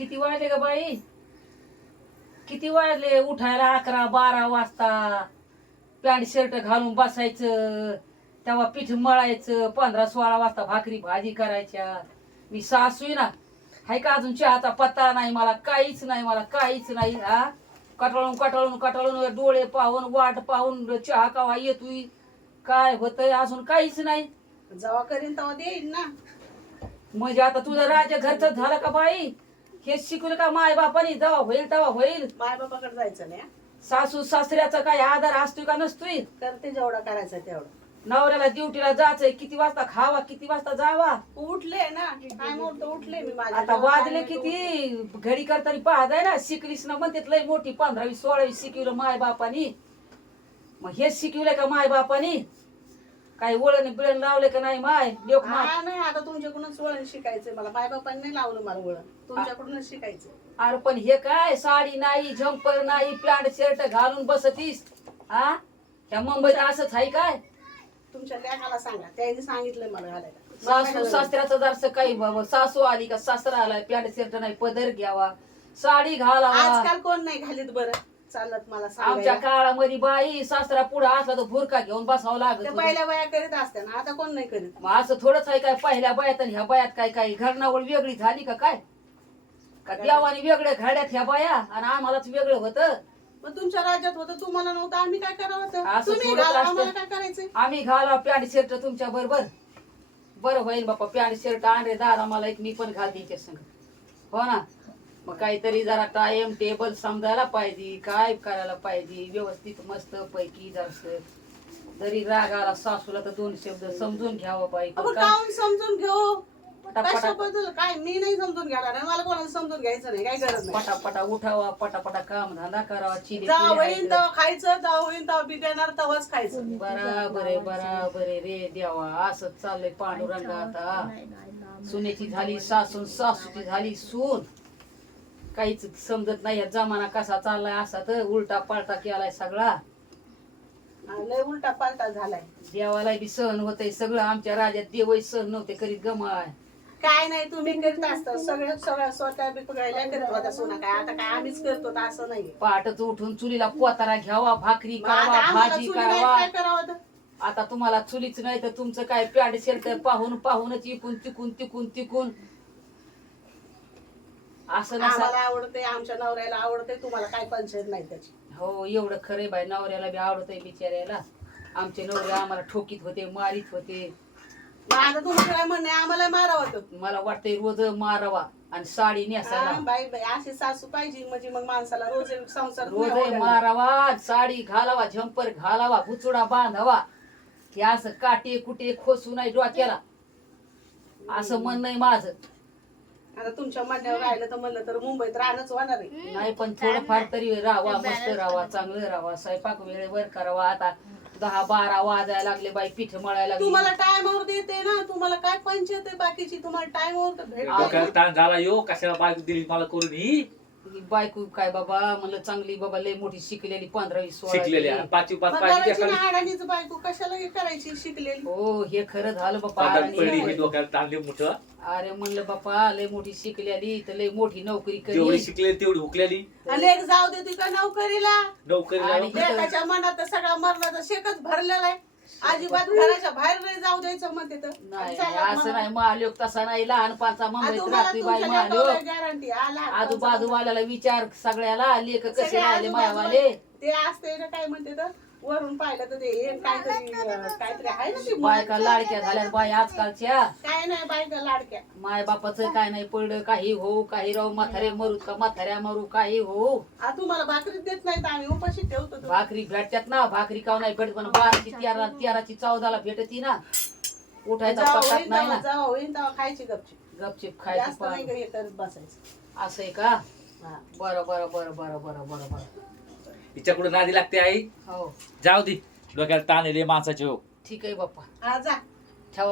किती वाजले ग बाई? किती वाजले? उठायला 11-12 वाजता. पॅन्ट शर्ट घालून बसायचं, तेव्हा पीठ मळायचं, 15-16 वाजता भाकरी भाजी करायच्या. मी सासू आहे ना, हाय का अजून चहाचा पत्ता नाही मला, काहीच नाही, मला काहीच नाही. हा, कटाळून कटाळून कटाळून डोळे पाहून वाट पाहून चहा कावा येतोय, काय होतंय अजून काहीच नाही. जेव्हा करीन तेव्हा देईन ना. म्हणजे आता तुझं राज्य घरचं झालं का बाई? हे शिकवलं का माय बापानी? जेव्हा होईल तेव्हा होईल. माय बापाकडे जायचं नाही. सासू सासऱ्याचा काय आधार असतोय का नसतोय? करते जेवढा करायचा तेवढं. नवऱ्याला ड्युटीला जायचंय, किती वाजता खावा किती वाजता जावा. उठले ना, काय म्हणतो उठले मी माझ्या. आता वाजले किती घडी करताना पाहत आहे ना. शिकलीस ना म्हणते लय मोठी 15-16 शिकवलं माय बापानी. मग हेच शिकवलंय का माय बापानी? काही वळण बिळण लावले का नाही माय लोक माय? नाही, आता तुमच्याकडूनच वळण शिकायचंय मला. माय बापांनी नाही लावलं मला वळण, तुमच्याकडूनच शिकायचं. अरे पण हे काय साडी नाही, झंपर नाही, पॅन्ट शर्ट घालून बसतीस? हा, त्या मुंबईत असंच आहे काय? तुमच्या लेकाला सांगा, त्यांनी सांगितलंय मला घालायला. सासू सासऱ्याचं जरसं काही बाबा, सासू आली का सासरा आलाय, पॅन्ट शर्ट नाही, पदर घ्यावा, साडी घालावा. आजकाल कोण नाही घालीत बरं चालत मला आमच्या सांगायला. काळामध्ये बाई सासरा पुढे असला तर भुरका घेऊन बसावं लागत ते होतं. पहिल्या बाया करीत असते ना, आता कोण नाही करीत. मग असं थोडंच आहे काय? पहिल्या बायात आणि ह्या बायात काय काय घरणावळ वेगळी झाली का काय? का देवाने वेगळ्या घाड्यात ह्या बाया आणि आम्हालाच वेगळं होतं? मग तुमच्या राज्यात होतं, तुम्हाला नव्हतं, आम्ही काय करावं होतं? असं तुम्ही थोडंच घाला, असतं. आम्हाला काय करायचंय? आम्ही घाला पॅन्ट शर्ट तुमच्या बरोबर. बरं होईल बापा, पॅन्ट शर्ट आण रे दादा मला एक, मी पण घालते त्याच्या संग. हो ना. मग काहीतरी जरा टाइम टेबल समजायला पाहिजे, काय करायला पाहिजे व्यवस्थित मस्त पैकी. जरासं जरी राग आला सासूला तर 2 शब्द समजून घ्यावं पाहिजे. आपण काहून समजून घेऊ? पटापटा कशाबद्दल काय? मी नाही समजून घ्यायला नाही, मला कोणाला समजून घ्यायचं नाही, काय गरज नाही. पटापटा उठावा, पटापटा काम धंदा करावा. जा होईन तेव्हा खायचं, जा होईन तेव्हा बी देणार तेव्हाच खायचं. बराबर आहे, बराबर आहे रे देवा. असंच चाललंय पांडुरंग. आता सुनेची झाली सासून, सासूची झाली सून. काहीच समजत नाही. जमाना कसा चाललाय असा तर उलटा पालटा केलाय सगळा. लय उलटा पालटा झालाय. देवाला बी सहन होतंय सगळं. आमच्या राज्यात देवही सहन नव्हते करीत गमाय. काय नाही, तुम्ही करीत असता सगळं सगळं स्वतः बी राहिल्या करीत होता सोना. काय आता काय आम्हीच करतो तर असं नाही. पहाटच उठून चुलीला पोतारा घ्यावा, भाकरी मग आता करावा, आम्हाला भाजी चुली नाही, करावा. काय करावं तर? आता तुम्हाला चुलीच नाही तर तुमचं काय पॅड शर्ट पाहून पाहूनच इकून तिकून तिकून तिकून असं नसा. आम्हाला आवडते, आमच्या नवऱ्याला आवडते, तुम्हाला काय पंचायत नाही त्याची. हो एवढं खरंय बाई. नवऱ्याला बी आवडतंय बिचाऱ्याला. आमचे नवरे आम्हाला ठोकीत होते, मारीत होते. मग आता तुमचं काय म्हणणं आहे? आम्हाला मारावं होतं. मला वाटतंय रोज मारावा आणि साडी नेसायला. बाई बाई अशी सासू पाहिजे म्हणजे मग माणसाला रोज संसार रोज मारावा, साडी घालावा, झंपर घालावा, बुचुडा बांधावा. हे असं काटे कुटे खोसू नाही डोक्याला, असं म्हणणं आहे माझं. आता तुमच्या म्हणण्यावर राहिलं तर म्हणलं तर मुंबईत राहणंच होणार आहे. नाही पण थोडंफार तरी राहावा, मस्त राहावा, चांगलं राहावा, स्वयंपाक वेळेवर करावा. आता 10-12 वाजायला लागले बाई, पीठ मळायला लागली. तुम्हाला टायमावर देते ना, तुम्हाला काय पंचायत आहे बाकीची? तुम्हाला टायमावर तर भेटते ना. ताण झाला यो, कशाला बायको दिली मला करून ही ही बायको काय बाबा म्हणलं चांगली बाबा, लय मोठी शिकलेली 15-20 शिकलेली वर्षाची. 5वी पास मग पाहिजे करायची ना अडाणीचं बायको, कशाला हे करायची शिकलेली? हो हे खरं झालं बापा. पडली आणि डोक्याला ताणले मोठं. अरे म्हणलं बापा लय मोठी शिकलेली तर लय मोठी नोकरी जेवढी करी. शिकलेली तेवढी हुकलेली. आणि एक जाऊ दे तुका नोकरीला. नोकरीला आणि- लेकाच्या मनात तर सगळा मरणाचा शेकच भरलेला आहे. अजिबात घराच्या बाहेर नाही जाऊ द्यायचं म्हणते तर. नाही नाही, असं नाही. मालोक तसा नाही. लहानपणचा मुंबईत तुम्हाला राहतोय बाई तुमच्या मालोक. लेकाला गॅरंटी आला. आजूबाजूवाल्याला विचार सगळ्याला, लेख कसे सगळे राहिले आजूबाजूला मायावाले. ते असते ना काय म्हणते तर वरून पाहिलं तर ते हे काहीतरी काहीतरी आहे ना ती बायका मुलं. लाडक्या झाल्या बाई आजकालच्या. काय नाही बायका लाडक्या. माय बापाचं काय नाही पडलं. काही हो काही राहू, म्हातारे मरू का म्हाताऱ्या मरू, काही हो. आ तुम्हाला भाकरी देत नाही तर आम्ही उपाशी ठेवतो तो. भाकरी भेटतात ना. भाकरी काव नाही भेटत पण 12ची 13ची 14ला भेटती ना. उठायचा जेव्हा पत्ताच होईन नाही तेव्हा ना. जेव्हा होईन तेव्हा खायची गपची. गपचिप खायची जास्त नाही पान. हे करत बसायचं. असं आहे का? हा. बरं बरं बरं बरं बरं बरं बरं. हिच्याकडे नादी लागते आई. हो जाऊ दे, डोक्याला ताण येते माणसाचे हो. ठीक आहे बाप्पा. हा जा. ठेवा.